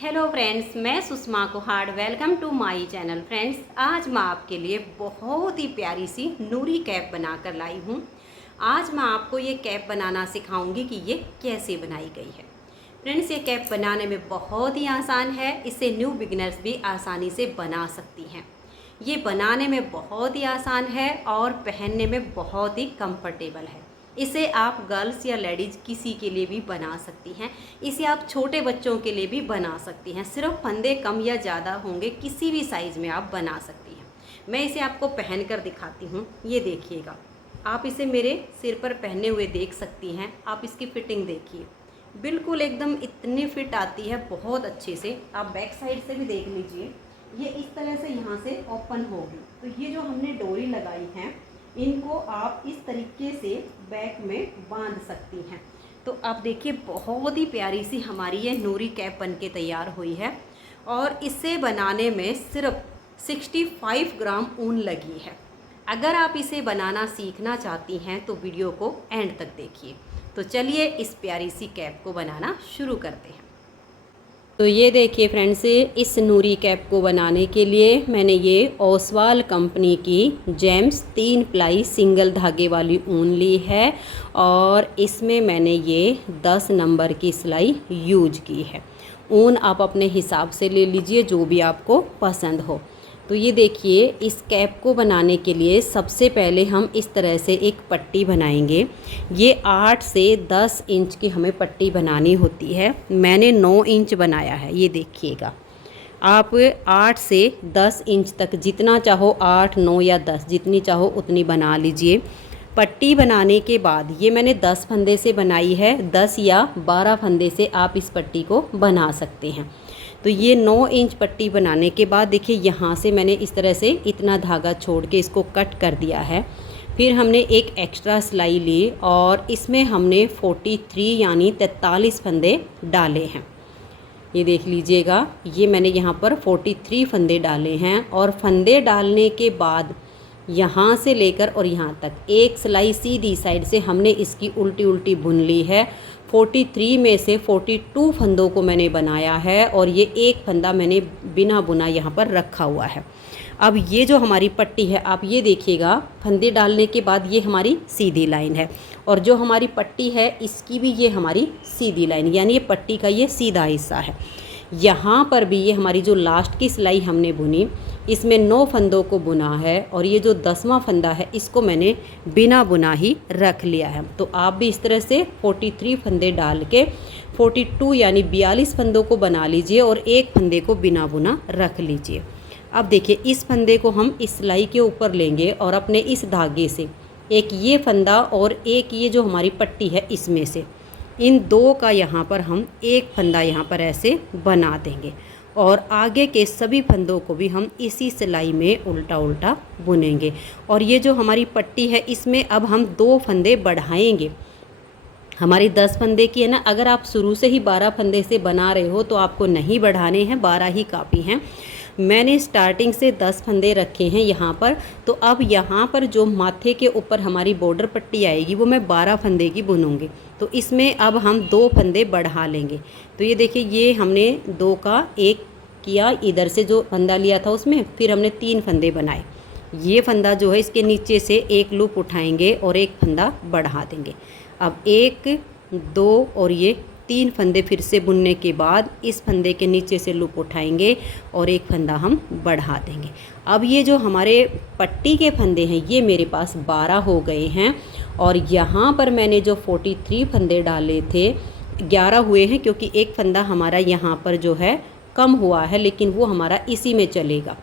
Hello friends, मैं Sushma Kuhad. Welcome to my channel. Friends, आज मैं आपके लिए बहुत ही प्यारी सी नूरी कैप बना कर लाई हूँ। आज मैं आपको ये कैप बनाना सिखाऊंगी कि ये कैसे बनाई गई है। फ्रेंड्स, ये कैप बनाने में बहुत ही आसान है। इसे न्यू बिगिनर्स भी आसानी से बना सकती हैं। ये बनाने में बहुत ही आसान है और पहनने में बहुत ही कंफर्टेबल है। इसे आप गर्ल्स या लेडीज़ किसी के लिए भी बना सकती हैं। इसे आप छोटे बच्चों के लिए भी बना सकती हैं। सिर्फ फंदे कम या ज़्यादा होंगे, किसी भी साइज़ में आप बना सकती हैं। मैं इसे आपको पहन कर दिखाती हूँ। ये देखिएगा, आप इसे मेरे सिर पर पहने हुए देख सकती हैं। आप इसकी फ़िटिंग देखिए, बिल्कुल एकदम इतनी फिट आती है बहुत अच्छे से। आप बैक साइड से भी देख लीजिए, ये इस तरह से यहाँ से ओपन होगी। तो ये जो हमने डोरी लगाई है, इनको आप इस तरीके से बैक में बांध सकती हैं। तो आप देखिए, बहुत ही प्यारी सी हमारी ये नूरी कैप बन के तैयार हुई है। और इसे बनाने में सिर्फ 65 ग्राम ऊन लगी है। अगर आप इसे बनाना सीखना चाहती हैं तो वीडियो को एंड तक देखिए। तो चलिए इस प्यारी सी कैप को बनाना शुरू करते हैं। तो ये देखिए फ्रेंड्स, इस नूरी कैप को बनाने के लिए मैंने ये ओसवाल कंपनी की जेम्स 3 प्लाई सिंगल धागे वाली ऊन ली है और इसमें मैंने ये 10 नंबर की सिलाई यूज की है। ऊन आप अपने हिसाब से ले लीजिए, जो भी आपको पसंद हो। तो ये देखिए, इस कैप को बनाने के लिए सबसे पहले हम इस तरह से एक पट्टी बनाएंगे। ये 8 से 10 इंच की हमें पट्टी बनानी होती है। मैंने 9 इंच बनाया है। ये देखिएगा, आप 8 से 10 इंच तक जितना चाहो, 8, 9 या 10 जितनी चाहो उतनी बना लीजिए। पट्टी बनाने के बाद ये मैंने 10 फंदे से बनाई है। 10 या 12 फंदे से आप इस पट्टी को बना सकते हैं। तो ये 9 इंच पट्टी बनाने के बाद देखिए, यहाँ से मैंने इस तरह से इतना धागा छोड़ के इसको कट कर दिया है। फिर हमने एक एक्स्ट्रा सिलाई ली और इसमें हमने 43 यानी 43 फंदे डाले हैं। ये देख लीजिएगा, ये मैंने यहाँ पर 43 फंदे डाले हैं। और फंदे डालने के बाद यहाँ से लेकर और यहाँ तक एक सिलाई सीधी साइड से हमने इसकी उल्टी उल्टी बुन ली है। 43 में से 42 फंदों को मैंने बनाया है और ये एक फंदा मैंने बिना बुना यहाँ पर रखा हुआ है। अब ये जो हमारी पट्टी है, आप ये देखिएगा, फंदे डालने के बाद ये हमारी सीधी लाइन है और जो हमारी पट्टी है इसकी भी ये हमारी सीधी लाइन, यानी ये पट्टी का ये सीधा हिस्सा है। यहाँ पर भी ये हमारी जो लास्ट की सिलाई हमने बुनी, इसमें 9 फंदों को बुना है और ये जो 10वां फंदा है इसको मैंने बिना बुना ही रख लिया है। तो आप भी इस तरह से 43 फंदे डाल के 42 यानी 42 फंदों को बना लीजिए और एक फंदे को बिना बुना रख लीजिए। अब देखिए, इस फंदे को हम इस सिलाई के ऊपर लेंगे और अपने इस धागे से एक ये फंदा और एक ये जो हमारी पट्टी है इसमें से इन दो का यहाँ पर हम एक फंदा यहाँ पर ऐसे बना देंगे और आगे के सभी फंदों को भी हम इसी सिलाई में उल्टा उल्टा बुनेंगे। और ये जो हमारी पट्टी है इसमें अब हम 2 फंदे बढ़ाएंगे। हमारी 10 फंदे की है ना, अगर आप शुरू से ही 12 फंदे से बना रहे हो तो आपको नहीं बढ़ाने हैं, 12 ही काफ़ी हैं। मैंने स्टार्टिंग से 10 फंदे रखे हैं यहाँ पर। तो अब यहाँ पर जो माथे के ऊपर हमारी बॉर्डर पट्टी आएगी वो मैं 12 फंदे की बुनूंगी। तो इसमें अब हम 2 फंदे बढ़ा लेंगे। तो ये देखिए, ये हमने 2 का 1 किया, इधर से जो फंदा लिया था उसमें फिर हमने 3 फंदे बनाए। ये फंदा जो है इसके नीचे से एक लूप उठाएंगे और एक फंदा बढ़ा देंगे। अब 1, 2 और ये 3 फंदे फिर से बुनने के बाद इस फंदे के नीचे से लूप उठाएंगे और एक फंदा हम बढ़ा देंगे। अब ये जो हमारे पट्टी के फंदे हैं ये मेरे पास 12 हो गए हैं और यहाँ पर मैंने जो 43 फंदे डाले थे 11 हुए हैं, क्योंकि एक फंदा हमारा यहाँ पर जो है कम हुआ है, लेकिन वो हमारा इसी में चलेगा।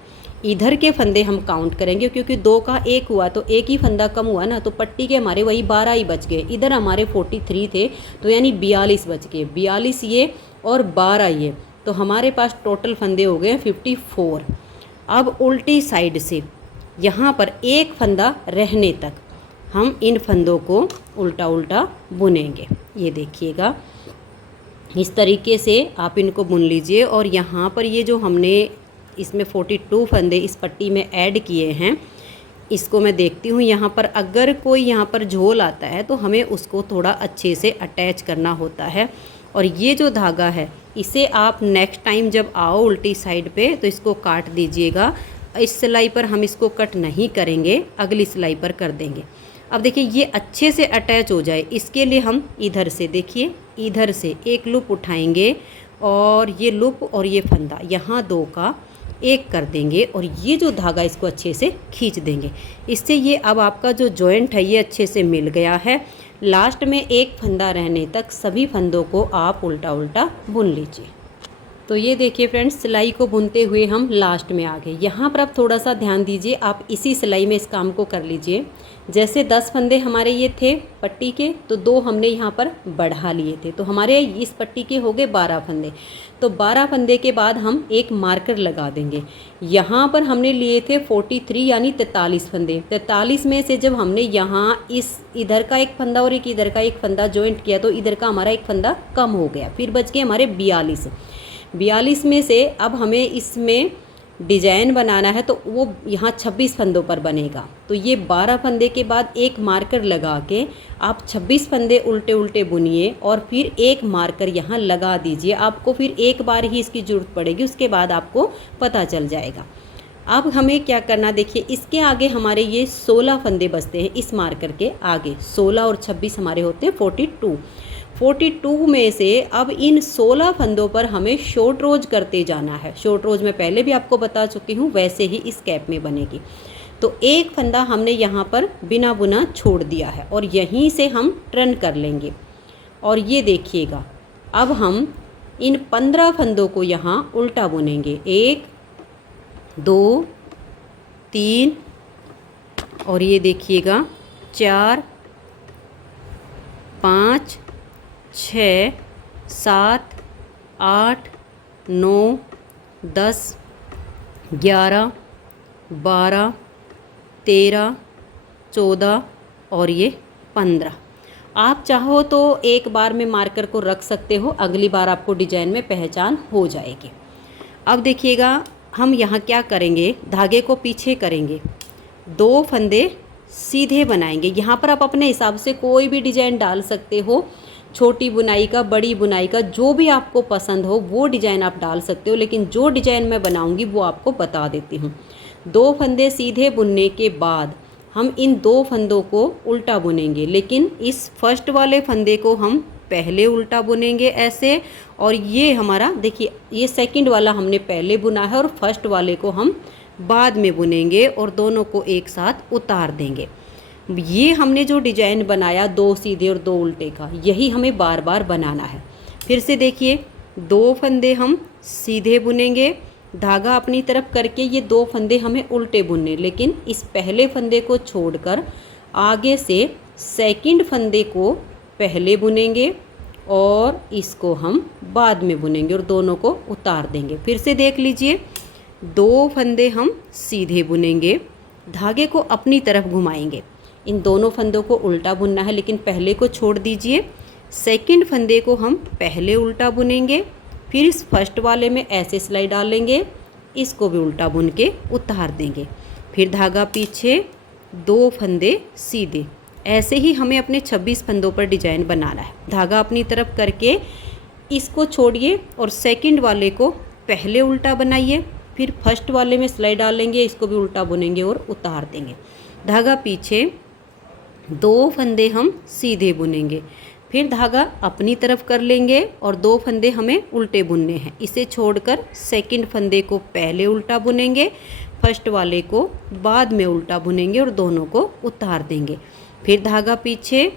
इधर के फंदे हम काउंट करेंगे क्योंकि 2 का 1 हुआ तो एक ही फंदा कम हुआ ना, तो पट्टी के हमारे वही 12 ही बच गए। इधर हमारे 43 थे तो यानी 42 बच गए। 42 ये और 12 ये, तो हमारे पास टोटल फंदे हो गए 54। अब उल्टी साइड से यहाँ पर एक फंदा रहने तक हम इन फंदों को उल्टा उल्टा बुनेंगे। ये देखिएगा, इस तरीके से आप इनको बुन लीजिए। और यहाँ पर ये जो हमने इसमें 42 फंदे इस पट्टी में ऐड किए हैं, इसको मैं देखती हूँ यहाँ पर अगर कोई यहाँ पर झोल आता है तो हमें उसको थोड़ा अच्छे से अटैच करना होता है। और ये जो धागा है इसे आप नेक्स्ट टाइम जब आओ उल्टी साइड पे तो इसको काट दीजिएगा। इस सिलाई पर हम इसको कट नहीं करेंगे, अगली सिलाई पर कर देंगे। अब देखिए ये अच्छे से अटैच हो जाए, इसके लिए हम इधर से देखिए, इधर से एक लूप उठाएंगे और ये लूप और ये फंदा यहाँ दो का एक कर देंगे और ये जो धागा इसको अच्छे से खींच देंगे। इससे ये अब आपका जो जॉइंट है ये अच्छे से मिल गया है। लास्ट में एक फंदा रहने तक सभी फंदों को आप उल्टा उल्टा बुन लीजिए। तो ये देखिए फ्रेंड्स, सिलाई को बुनते हुए हम लास्ट में आ गए। यहाँ पर आप थोड़ा सा ध्यान दीजिए, आप इसी सिलाई में इस काम को कर लीजिए। जैसे 10 फंदे हमारे ये थे पट्टी के, तो 2 हमने यहाँ पर बढ़ा लिए थे, तो हमारे इस पट्टी के हो गए 12 फंदे। तो 12 फंदे के बाद हम एक मार्कर लगा देंगे। यहाँ पर हमने लिए थे 43 यानी 43 फंदे। 43 में से जब हमने यहाँ इस इधर का एक फंदा और एक इधर का एक फंदा जॉइंट किया तो इधर का हमारा एक फंदा कम हो गया, फिर बच गए हमारे 42 में से अब हमें इसमें डिजाइन बनाना है तो वो यहाँ 26 फंदों पर बनेगा। तो ये 12 फंदे के बाद एक मार्कर लगा के आप 26 फंदे उल्टे उल्टे बुनिए और फिर एक मार्कर यहाँ लगा दीजिए। आपको फिर एक बार ही इसकी ज़रूरत पड़ेगी, उसके बाद आपको पता चल जाएगा। अब हमें क्या करना, देखिए इसके आगे हमारे ये 16 फंदे बचते हैं। इस मार्कर के आगे 16 और 26 हमारे होते हैं 42 में से अब इन 16 फंदों पर हमें शॉर्ट रोज करते जाना है। शॉर्ट रोज मैं पहले भी आपको बता चुकी हूँ, वैसे ही इस कैप में बनेगी। तो एक फंदा हमने यहाँ पर बिना बुना छोड़ दिया है और यहीं से हम टर्न कर लेंगे। और ये देखिएगा, अब हम इन 15 फंदों को यहाँ उल्टा बुनेंगे। 1 2 3 और ये देखिएगा 4 5 6 7 8 9 10 11 12 13 14 और ये 15। आप चाहो तो एक बार में मार्कर को रख सकते हो, अगली बार आपको डिजाइन में पहचान हो जाएगी। अब देखिएगा हम यहाँ क्या करेंगे, धागे को पीछे करेंगे, 2 फंदे सीधे बनाएंगे। यहाँ पर आप अपने हिसाब से कोई भी डिजाइन डाल सकते हो, छोटी बुनाई का, बड़ी बुनाई का, जो भी आपको पसंद हो वो डिजाइन आप डाल सकते हो, लेकिन जो डिजाइन मैं बनाऊंगी वो आपको बता देती हूँ। 2 फंदे सीधे बुनने के बाद हम इन 2 फंदों को उल्टा बुनेंगे, लेकिन इस फर्स्ट वाले फंदे को हम पहले उल्टा बुनेंगे ऐसे, और ये हमारा देखिए ये सेकंड वाला हमने पहले बुना है और फर्स्ट वाले को हम बाद में बुनेंगे और दोनों को एक साथ उतार देंगे। ये हमने जो डिजाइन बनाया 2 सीधे और 2 उल्टे का, यही हमें बार बार बनाना है। फिर से देखिए 2 फंदे हम सीधे बुनेंगे, धागा अपनी तरफ करके ये 2 फंदे हमें उल्टे बुनने, लेकिन इस पहले फंदे को छोड़कर आगे से सेकंड फंदे को पहले बुनेंगे और इसको हम बाद में बुनेंगे और दोनों को उतार देंगे। फिर से देख लीजिए, 2 फंदे हम सीधे बुनेंगे, धागे को अपनी तरफ घुमाएंगे, इन दोनों फंदों को उल्टा बुनना है लेकिन पहले को छोड़ दीजिए। सेकंड फंदे को हम पहले उल्टा बुनेंगे, फिर इस फर्स्ट वाले में ऐसे सिलाई डालेंगे, इसको भी उल्टा बुन के उतार देंगे। फिर धागा पीछे, 2 फंदे सीधे। ऐसे ही हमें अपने 26 फंदों पर डिजाइन बनाना है। धागा अपनी तरफ करके इसको छोड़िए और सेकंड वाले को पहले उल्टा बनाइए, फिर फर्स्ट वाले में सिलाई डालेंगे, इसको भी उल्टा बुनेंगे और उतार देंगे। धागा पीछे, 2 फंदे हम सीधे बुनेंगे, फिर धागा अपनी तरफ कर लेंगे और 2 फंदे हमें उल्टे बुनने हैं। इसे छोड़कर सेकंड फंदे को पहले उल्टा बुनेंगे, फर्स्ट वाले को बाद में उल्टा बुनेंगे और दोनों को उतार देंगे। फिर धागा पीछे,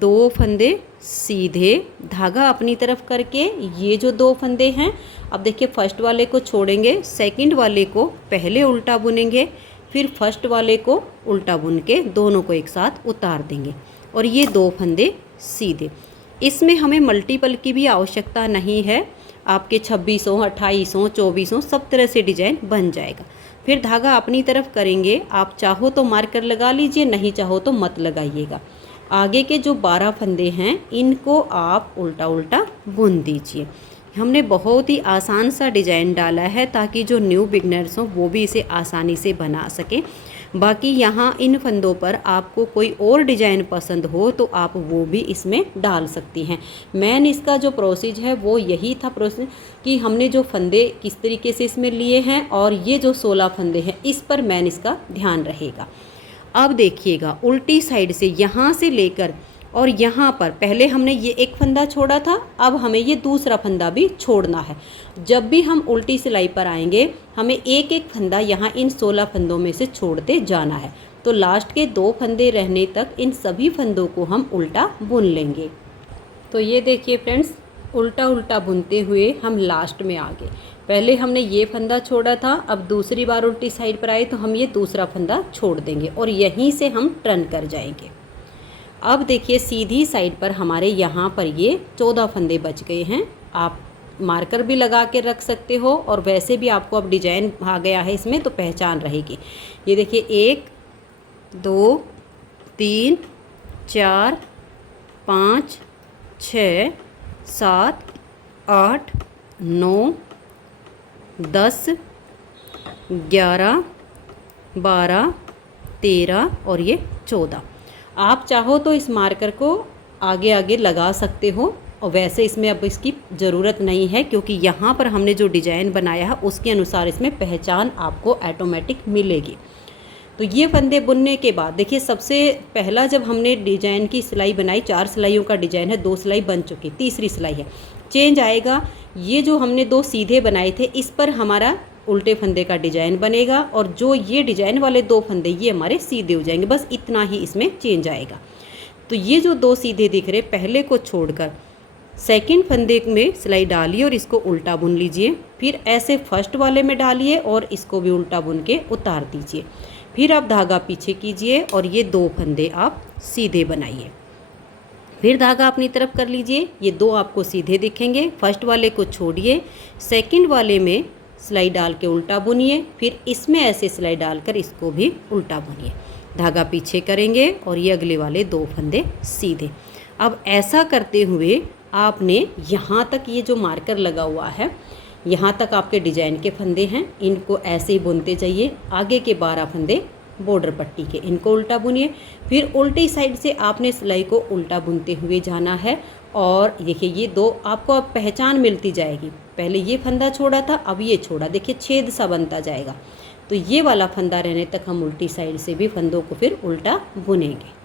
2 फंदे सीधे, धागा अपनी तरफ करके ये जो 2 फंदे हैं, अब देखिए फर्स्ट वाले को छोड़ेंगे, सेकंड वाले को पहले उल्टा बुनेंगे, फिर फर्स्ट वाले को उल्टा बुन के दोनों को एक साथ उतार देंगे और ये 2 फंदे सीधे। इसमें हमें मल्टीपल की भी आवश्यकता नहीं है, आपके 26 28 24 सब तरह से डिजाइन बन जाएगा। फिर धागा अपनी तरफ करेंगे, आप चाहो तो मार्कर लगा लीजिए, नहीं चाहो तो मत लगाइएगा। आगे के जो 12 फंदे हैं इनको आप उल्टा उल्टा बुन दीजिए। हमने बहुत ही आसान सा डिज़ाइन डाला है ताकि जो न्यू बिगनर्स हों वो भी इसे आसानी से बना सकें। बाकी यहाँ इन फंदों पर आपको कोई और डिजाइन पसंद हो तो आप वो भी इसमें डाल सकती हैं। मेन इसका जो प्रोसेस है वो यही था प्रोसेस कि हमने जो फंदे किस तरीके से इसमें लिए हैं और ये जो 16 फंदे हैं इस पर मेन इसका ध्यान रहेगा। अब देखिएगा उल्टी साइड से यहाँ से लेकर और यहाँ पर पहले हमने ये एक फंदा छोड़ा था, अब हमें ये दूसरा फंदा भी छोड़ना है। जब भी हम उल्टी सिलाई पर आएंगे हमें एक एक फंदा यहाँ इन 16 फंदों में से छोड़ते जाना है। तो लास्ट के 2 फंदे रहने तक इन सभी फंदों को हम उल्टा बुन लेंगे। तो ये देखिए फ्रेंड्स, उल्टा उल्टा बुनते हुए हम लास्ट में आ गए। पहले हमने ये फंदा छोड़ा था, अब दूसरी बार उल्टी साइड पर आए तो हम ये दूसरा फंदा छोड़ देंगे और यहीं से हम टर्न कर जाएंगे। अब देखिए सीधी साइड पर हमारे यहाँ पर ये 14 फंदे बच गए हैं। आप मार्कर भी लगा के रख सकते हो और वैसे भी आपको अब डिजाइन आ गया है इसमें तो पहचान रहेगी। ये देखिए 1 2 3 4 5 6 7 8 9 10 11 12 13 और ये 14। आप चाहो तो इस मार्कर को आगे आगे लगा सकते हो और वैसे इसमें अब इसकी ज़रूरत नहीं है क्योंकि यहाँ पर हमने जो डिज़ाइन बनाया है उसके अनुसार इसमें पहचान आपको ऑटोमेटिक मिलेगी। तो ये फंदे बुनने के बाद देखिए सबसे पहला जब हमने डिज़ाइन की सिलाई बनाई 4 सिलाइयों का डिज़ाइन है, 2 सिलाई बन चुकी, तीसरी सिलाई है। चेंज आएगा, ये जो हमने 2 सीधे बनाए थे इस पर हमारा उल्टे फंदे का डिजाइन बनेगा और जो ये डिजाइन वाले 2 फंदे ये हमारे सीधे हो जाएंगे। बस इतना ही इसमें चेंज आएगा। तो ये जो 2 सीधे दिख रहे पहले को छोड़कर सेकंड फंदे में सिलाई डालिए और इसको उल्टा बुन लीजिए। फिर ऐसे फर्स्ट वाले में डालिए और इसको भी उल्टा बुन के उतार दीजिए। फिर आप धागा पीछे कीजिए और ये 2 फंदे आप सीधे बनाइए। फिर धागा अपनी तरफ कर लीजिए, ये 2 आपको सीधे दिखेंगे। फर्स्ट वाले को छोड़िए, सेकंड वाले में सिलाई डाल के उल्टा बुनिए, फिर इसमें ऐसे सिलाई डालकर इसको भी उल्टा बुनिए। धागा पीछे करेंगे और ये अगले वाले 2 फंदे सीधे। अब ऐसा करते हुए आपने यहाँ तक ये जो मार्कर लगा हुआ है यहाँ तक आपके डिजाइन के फंदे हैं, इनको ऐसे ही बुनते जाइए। आगे के 12 फंदे बॉर्डर पट्टी के, इनको उल्टा बुनिए। फिर उल्टी साइड से आपने सिलाई को उल्टा बुनते हुए जाना है और देखिए ये 2 आपको अब पहचान मिलती जाएगी। पहले ये फंदा छोड़ा था, अब ये छोड़ा, देखिए छेद सा बनता जाएगा। तो ये वाला फंदा रहने तक हम उल्टी साइड से भी फंदों को फिर उल्टा बुनेंगे।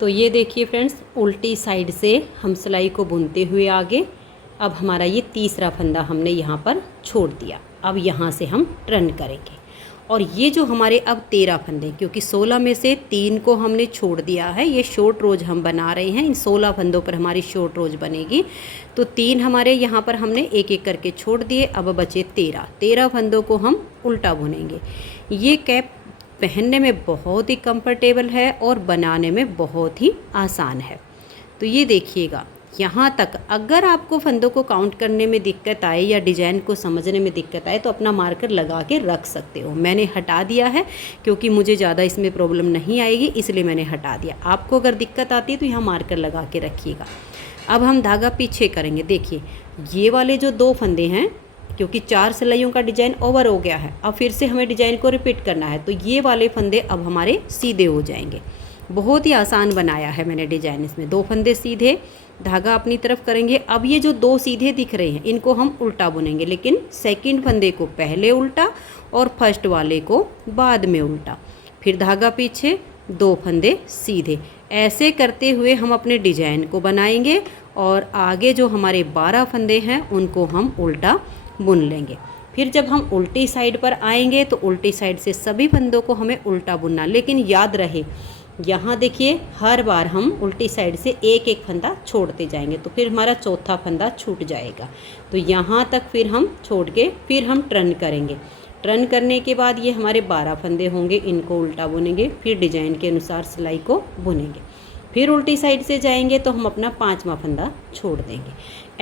तो ये देखिए फ्रेंड्स, उल्टी साइड से हम सिलाई को बुनते हुए आगे। अब हमारा ये तीसरा फंदा हमने यहाँ पर छोड़ दिया। अब यहाँ से हम टर्न करेंगे और ये जो हमारे अब 13 फंदे, क्योंकि 16 में से 3 को हमने छोड़ दिया है, ये शॉर्ट रोज हम बना रहे हैं। इन 16 फंदों पर हमारी शॉर्ट रोज बनेगी। तो 3 हमारे यहाँ पर हमने एक एक करके छोड़ दिए। अब बचे 13 फंदों को हम उल्टा बुनेंगे। ये कैप पहनने में बहुत ही कंफर्टेबल है और बनाने में बहुत ही आसान है। तो ये देखिएगा यहाँ तक। अगर आपको फंदों को काउंट करने में दिक्कत आए या डिज़ाइन को समझने में दिक्कत आए तो अपना मार्कर लगा के रख सकते हो। मैंने हटा दिया है क्योंकि मुझे ज़्यादा इसमें प्रॉब्लम नहीं आएगी, इसलिए मैंने हटा दिया। आपको अगर दिक्कत आती है तो यहाँ मार्कर लगा के रखिएगा। अब हम धागा पीछे करेंगे। देखिए ये वाले जो 2 फंदे हैं, क्योंकि 4 सिलाइयों का डिज़ाइन ओवर हो गया है, अब फिर से हमें डिज़ाइन को रिपीट करना है। तो ये वाले फंदे अब हमारे सीधे हो जाएंगे। बहुत ही आसान बनाया है मैंने डिज़ाइन। इसमें 2 फंदे सीधे, धागा अपनी तरफ करेंगे। अब ये जो 2 सीधे दिख रहे हैं इनको हम उल्टा बुनेंगे, लेकिन सेकंड फंदे को पहले उल्टा और फर्स्ट वाले को बाद में उल्टा। फिर धागा पीछे, 2 फंदे सीधे। ऐसे करते हुए हम अपने डिज़ाइन को बनाएंगे और आगे जो हमारे 12 फंदे हैं उनको हम उल्टा बुन लेंगे। फिर जब हम उल्टी साइड पर आएंगे तो उल्टी साइड से सभी फंदों को हमें उल्टा बुनना। लेकिन याद रहे यहाँ देखिए हर बार हम उल्टी साइड से एक एक फंदा छोड़ते जाएंगे, तो फिर हमारा चौथा फंदा छूट जाएगा। तो यहाँ तक फिर हम छोड़ के फिर हम टर्न करेंगे। टर्न करने के बाद ये हमारे 12 फंदे होंगे, इनको उल्टा बुनेंगे। फिर डिजाइन के अनुसार सिलाई को बुनेंगे। फिर उल्टी साइड से जाएंगे तो हम अपना 5वां फंदा छोड़ देंगे।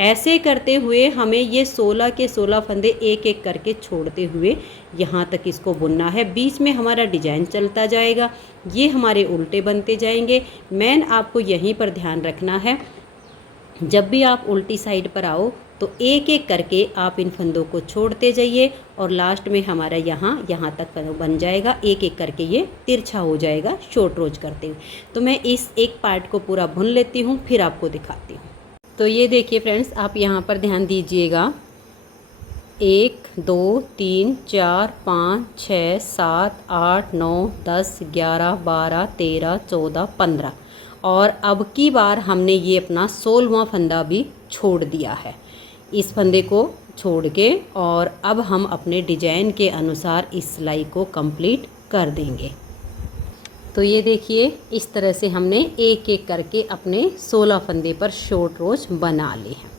ऐसे करते हुए हमें ये 16 के 16 फंदे एक एक करके छोड़ते हुए यहाँ तक इसको बुनना है। बीच में हमारा डिजाइन चलता जाएगा, ये हमारे उल्टे बनते जाएंगे। मेन आपको यहीं पर ध्यान रखना है, जब भी आप उल्टी साइड पर आओ तो तो एक एक करके आप इन फंदों को छोड़ते जाइए और लास्ट में हमारा यहाँ तक बन जाएगा। एक एक करके ये तिरछा हो जाएगा शॉर्ट रोज करते हुए। तो मैं इस एक पार्ट को पूरा भून लेती हूँ, फिर आपको दिखाती हूँ। तो ये देखिए फ्रेंड्स, आप यहाँ पर ध्यान दीजिएगा, 1 2 3 4 5 6 7 8 9 10 11 12 13 14 15 और अब की बार हमने ये अपना 16वां फंदा भी छोड़ दिया है। इस फंदे को छोड़ के और अब हम अपने डिजाइन के अनुसार इस सिलाई को कंप्लीट कर देंगे। तो ये देखिए, इस तरह से हमने एक एक करके अपने 16 फंदे पर शॉर्ट रोज बना लिए हैं।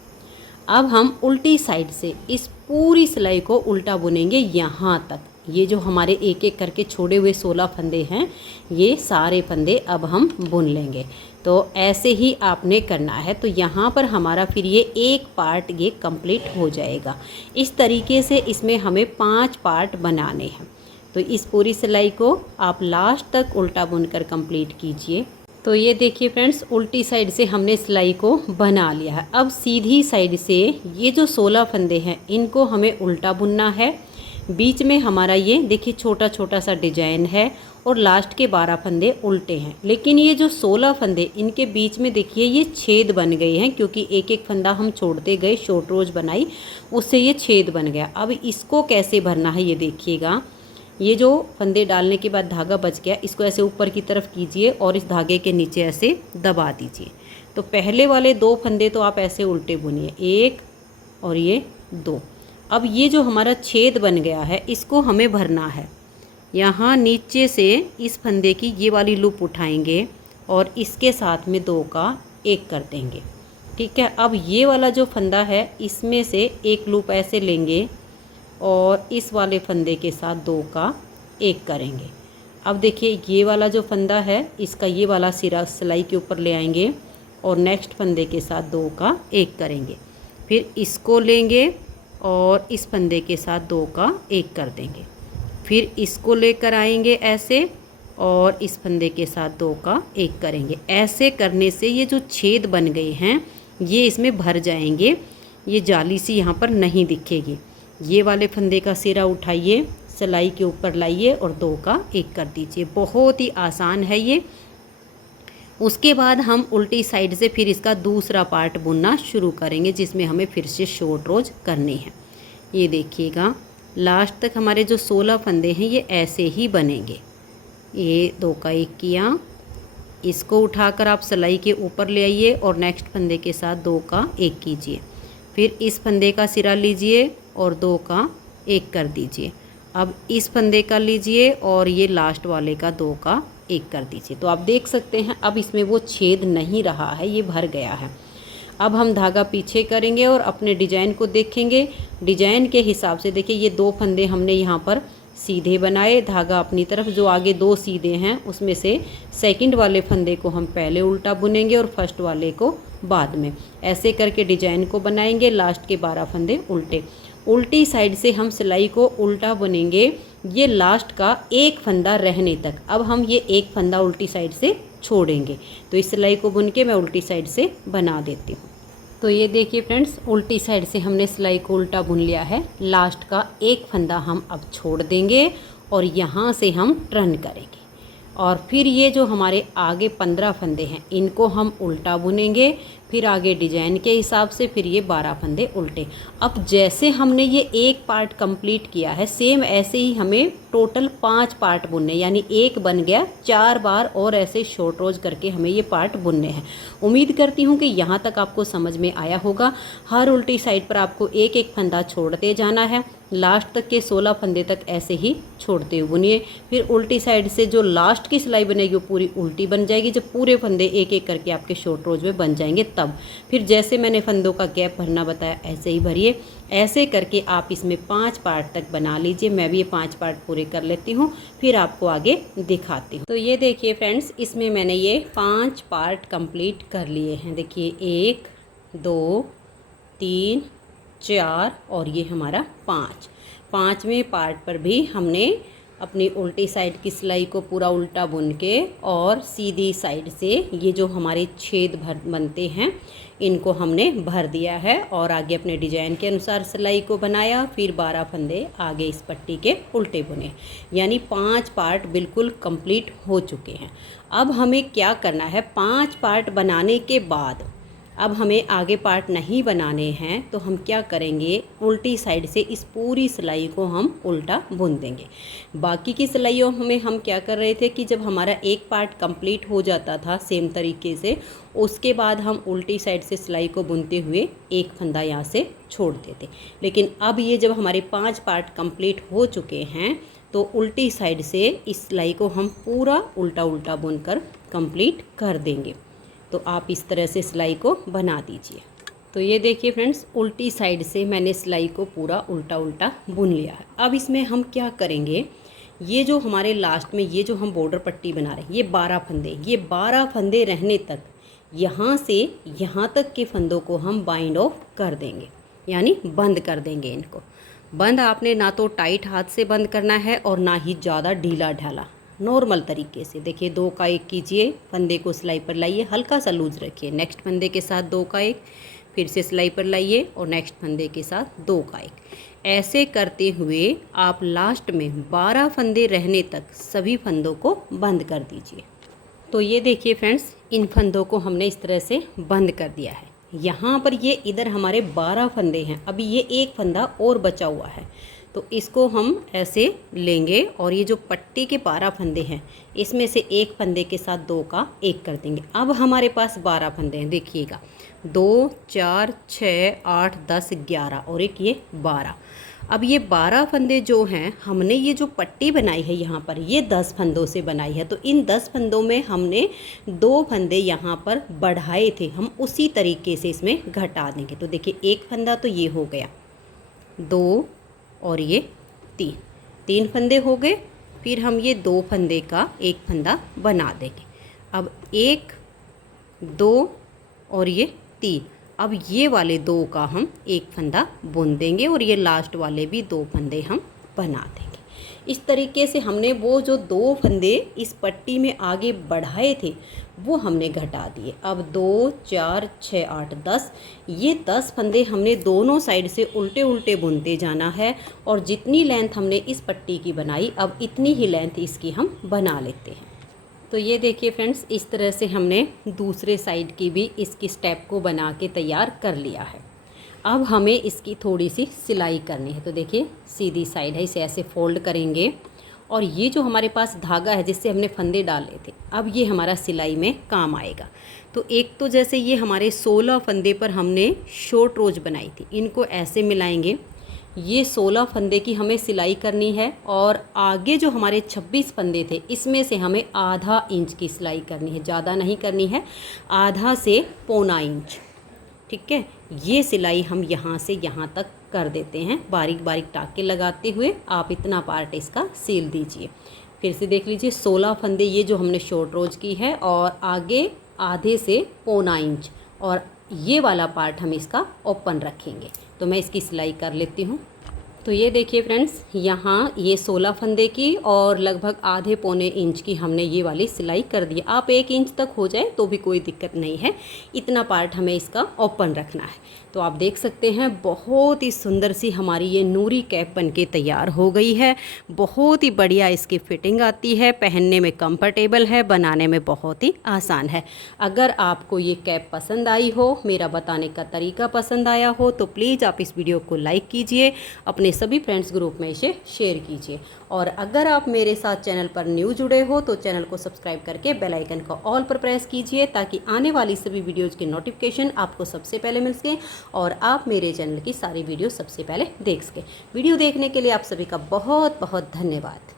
अब हम उल्टी साइड से इस पूरी सिलाई को उल्टा बुनेंगे यहाँ तक। ये जो हमारे एक एक करके छोड़े हुए 16 फंदे हैं, ये सारे फंदे अब हम बुन लेंगे। तो ऐसे ही आपने करना है। तो यहाँ पर हमारा फिर ये एक पार्ट ये कंप्लीट हो जाएगा। इस तरीके से इसमें हमें 5 पार्ट बनाने हैं। तो इस पूरी सिलाई को आप लास्ट तक उल्टा बुनकर कंप्लीट कीजिए। तो ये देखिए फ्रेंड्स, उल्टी साइड से हमने सिलाई को बना लिया है। अब सीधी साइड से ये जो 16 फंदे हैं इनको हमें उल्टा बुनना है। बीच में हमारा ये देखिए छोटा छोटा सा डिजाइन है और लास्ट के 12 फंदे उल्टे हैं। लेकिन ये जो 16 फंदे इनके बीच में देखिए ये छेद बन गए हैं, क्योंकि एक एक फंदा हम छोड़ते गए, शॉर्ट रोज बनाई, उससे ये छेद बन गया। अब इसको कैसे भरना है ये देखिएगा। ये जो फंदे डालने के बाद धागा बच गया, इसको ऐसे ऊपर की तरफ कीजिए और इस धागे के नीचे ऐसे दबा दीजिए। तो पहले वाले 2 फंदे तो आप ऐसे उल्टे बुनिए, 1 और ये 2। अब ये जो हमारा छेद बन गया है इसको हमें भरना है। यहाँ नीचे से इस फंदे की ये वाली लूप उठाएंगे और इसके साथ में 2 का 1 कर देंगे। ठीक है। अब ये वाला जो फंदा है इसमें से एक लूप ऐसे लेंगे और इस वाले फंदे के साथ 2 का 1 करेंगे। अब देखिए ये वाला जो फंदा है इसका ये वाला सिरा सिलाई के ऊपर ले आएंगे और नेक्स्ट फंदे के साथ 2 का 1 करेंगे। फिर इसको लेंगे और इस फंदे के साथ 2 का 1 कर देंगे। फिर इसको लेकर आएंगे ऐसे और इस फंदे के साथ 2 का 1 करेंगे। ऐसे करने से ये जो छेद बन गए हैं ये इसमें भर जाएंगे। ये जाली सी यहाँ पर नहीं दिखेगी। ये वाले फंदे का सिरा उठाइए, सिलाई के ऊपर लाइए और 2 का 1 कर दीजिए। बहुत ही आसान है ये। उसके बाद हम उल्टी साइड से फिर इसका दूसरा पार्ट बुनना शुरू करेंगे, जिसमें हमें फिर से शॉर्ट रोज करनी है। ये देखिएगा, लास्ट तक हमारे जो 16 फंदे हैं ये ऐसे ही बनेंगे। ये 2 का 1 किया, इसको उठाकर आप सिलाई के ऊपर ले आइए और नेक्स्ट फंदे के साथ 2 का 1 कीजिए। फिर इस फंदे का सिरा लीजिए और 2 का 1 कर दीजिए। अब इस फंदे का लीजिए और ये लास्ट वाले का 2 का 1 कर दीजिए। तो आप देख सकते हैं अब इसमें वो छेद नहीं रहा है, ये भर गया है। अब हम धागा पीछे करेंगे और अपने डिजाइन को देखेंगे। डिजाइन के हिसाब से देखिए ये 2 फंदे हमने यहाँ पर सीधे बनाए, धागा अपनी तरफ, जो आगे 2 सीधे हैं उसमें से सेकंड वाले फंदे को हम पहले उल्टा बुनेंगे और फर्स्ट वाले को बाद में। ऐसे करके डिजाइन को बनाएंगे। लास्ट के 12 फंदे उल्टे। उल्टी साइड से हम सिलाई को उल्टा बुनेंगे ये लास्ट का 1 फंदा रहने तक। अब हम ये 1 फंदा उल्टी साइड से छोड़ेंगे। तो इस सिलाई को बुन के मैं उल्टी साइड से बना देती हूँ। तो ये देखिए फ्रेंड्स, उल्टी साइड से हमने सिलाई को उल्टा बुन लिया है। लास्ट का 1 फंदा हम अब छोड़ देंगे और यहाँ से हम टर्न करेंगे और फिर ये जो हमारे आगे 15 फंदे हैं इनको हम उल्टा बुनेंगे। फिर आगे डिजाइन के हिसाब से फिर ये 12 फंदे उल्टे। अब जैसे हमने ये 1 पार्ट कंप्लीट किया है, सेम ऐसे ही हमें टोटल 5 पार्ट बुनने, यानी 1 बन गया, 4 बार और ऐसे शॉर्ट रोज करके हमें ये पार्ट बुनने हैं। उम्मीद करती हूँ कि यहाँ तक आपको समझ में आया होगा। हर उल्टी साइड पर आपको 1-1 फंदा छोड़ते जाना है। लास्ट तक के 16 फंदे तक ऐसे ही छोड़ते हुए बुनिए। फिर उल्टी साइड से जो लास्ट की सिलाई बनेगी वो पूरी उल्टी बन जाएगी। जब पूरे फंदे 1-1 करके आपके शॉर्ट रोज में बन जाएंगे तब फिर जैसे मैंने फंदों का गैप भरना बताया ऐसे ही भरिए। ऐसे करके आप इसमें 5 पार्ट तक बना लीजिए। मैं भी ये 5 पार्ट पूरे कर लेती हूँ, फिर आपको आगे दिखाती हूँ। तो ये देखिए फ्रेंड्स, इसमें मैंने ये 5 पार्ट कंप्लीट कर लिए हैं। देखिए 1 2 3 4 और ये हमारा 5। 5वें पार्ट पर भी हमने अपनी उल्टी साइड की सिलाई को पूरा उल्टा बुन के और सीधी साइड से ये जो हमारे छेद बनते हैं इनको हमने भर दिया है और आगे अपने डिजाइन के अनुसार सिलाई को बनाया। फिर 12 फंदे आगे इस पट्टी के उल्टे बुने, यानी 5 पार्ट बिल्कुल कंप्लीट हो चुके हैं। अब हमें क्या करना है, 5 पार्ट बनाने के बाद अब हमें आगे पार्ट नहीं बनाने हैं, तो हम क्या करेंगे, उल्टी साइड से इस पूरी सिलाई को हम उल्टा बुन देंगे। बाकी की सिलाइयों में हम क्या कर रहे थे कि जब हमारा एक पार्ट कंप्लीट हो जाता था सेम तरीके से, उसके बाद हम उल्टी साइड से सिलाई को बुनते हुए एक फंदा यहाँ से छोड़ देते। लेकिन अब ये जब हमारे 5 पार्ट कंप्लीट हो चुके हैं तो उल्टी साइड से इस सिलाई को हम पूरा उल्टा उल्टा बुनकर कंप्लीट कर देंगे। तो आप इस तरह से सिलाई को बना दीजिए। तो ये देखिए फ्रेंड्स, उल्टी साइड से मैंने सिलाई को पूरा उल्टा उल्टा बुन लिया है। अब इसमें हम क्या करेंगे, ये जो हमारे लास्ट में ये जो हम बॉर्डर पट्टी बना रहे हैं, ये 12 फंदे, ये 12 फंदे रहने तक यहाँ से यहाँ तक के फंदों को हम बाइंड ऑफ कर देंगे, यानी बंद कर देंगे इनको। बंद आपने ना तो टाइट हाथ से बंद करना है और ना ही ज़्यादा ढीला ढाला, नॉर्मल तरीके से। देखिए 2 का 1 कीजिए, फंदे को सिलाई पर लाइए, हल्का सा लूज रखिए, नेक्स्ट फंदे के साथ 2 का 1, फिर से सिलाई पर लाइए और नेक्स्ट फंदे के साथ 2 का 1। ऐसे करते हुए आप लास्ट में 12 फंदे रहने तक सभी फंदों को बंद कर दीजिए। तो ये देखिए फ्रेंड्स, इन फंदों को हमने इस तरह से बंद कर दिया है। यहाँ पर ये इधर हमारे 12 फंदे हैं, अभी ये एक फंदा और बचा हुआ है, तो इसको हम ऐसे लेंगे और ये जो पट्टी के 12 फंदे हैं इसमें से एक फंदे के साथ 2 का 1 कर देंगे। अब हमारे पास 12 फंदे हैं, देखिएगा 2 4 6 8 10 11 और एक ये 12। अब ये 12 फंदे जो हैं, हमने ये जो पट्टी बनाई है यहाँ पर ये 10 फंदों से बनाई है, तो इन 10 फंदों में हमने 2 फंदे यहाँ पर बढ़ाए थे, हम उसी तरीके से इसमें घटा देंगे। तो देखिए एक फंदा तो ये हो गया, 2 और ये 3 फंदे हो गए। फिर हम ये 2 फंदे का एक फंदा बना देंगे। अब 1 2 और ये 3, अब ये वाले 2 का हम एक फंदा बुन देंगे और ये लास्ट वाले भी 2 फंदे हम बना देंगे। इस तरीके से हमने वो जो 2 फंदे इस पट्टी में आगे बढ़ाए थे वो हमने घटा दिए। अब 2 4 6 8 10, ये 10 फंदे हमने दोनों साइड से उल्टे उल्टे बुनते जाना है और जितनी लेंथ हमने इस पट्टी की बनाई अब इतनी ही लेंथ इसकी हम बना लेते हैं। तो ये देखिए फ्रेंड्स, इस तरह से हमने दूसरे साइड की भी इसकी स्टेप को बना के तैयार कर लिया है। अब हमें इसकी थोड़ी सी सिलाई करनी है। तो देखिए सीधी साइड है, इसे ऐसे फोल्ड करेंगे और ये जो हमारे पास धागा है जिससे हमने फंदे डाले थे, अब ये हमारा सिलाई में काम आएगा। तो एक तो जैसे ये हमारे 16 फंदे पर हमने शॉर्ट रोज बनाई थी, इनको ऐसे मिलाएंगे। ये 16 फंदे की हमें सिलाई करनी है और आगे जो हमारे 26 फंदे थे इसमें से हमें आधा इंच की सिलाई करनी है, ज़्यादा नहीं करनी है, आधा से पौना इंच। ठीक है, ये सिलाई हम यहाँ से यहाँ तक कर देते हैं, बारीक बारीक टाके लगाते हुए आप इतना पार्ट इसका सिल दीजिए। फिर से देख लीजिए 16 फंदे ये जो हमने शॉर्ट रोज की है और आगे आधे से पौना इंच और ये वाला पार्ट हम इसका ओपन रखेंगे। तो मैं इसकी सिलाई कर लेती हूँ। तो ये देखिए फ्रेंड्स, यहाँ ये 16 फंदे की और लगभग आधे पौने इंच की हमने ये वाली सिलाई कर दी। आप 1 इंच तक हो जाए तो भी कोई दिक्कत नहीं है, इतना पार्ट हमें इसका ओपन रखना है। तो आप देख सकते हैं बहुत ही सुंदर सी हमारी ये नूरी कैप बनके तैयार हो गई है। बहुत ही बढ़िया इसकी फिटिंग आती है, पहनने में कंफर्टेबल है, बनाने में बहुत ही आसान है। अगर आपको ये कैप पसंद आई हो, मेरा बताने का तरीका पसंद आया हो, तो प्लीज़ आप इस वीडियो को लाइक कीजिए, अपने सभी फ्रेंड्स ग्रुप में इसे शेयर कीजिए। और अगर आप मेरे साथ चैनल पर न्यू जुड़े हो तो चैनल को सब्सक्राइब करके बेल आइकन को ऑल पर प्रेस कीजिए ताकि आने वाली सभी वीडियोज़ की नोटिफिकेशन आपको सबसे पहले मिल सके और आप मेरे चैनल की सारी वीडियो सबसे पहले देख सकें। वीडियो देखने के लिए आप सभी का बहुत बहुत धन्यवाद।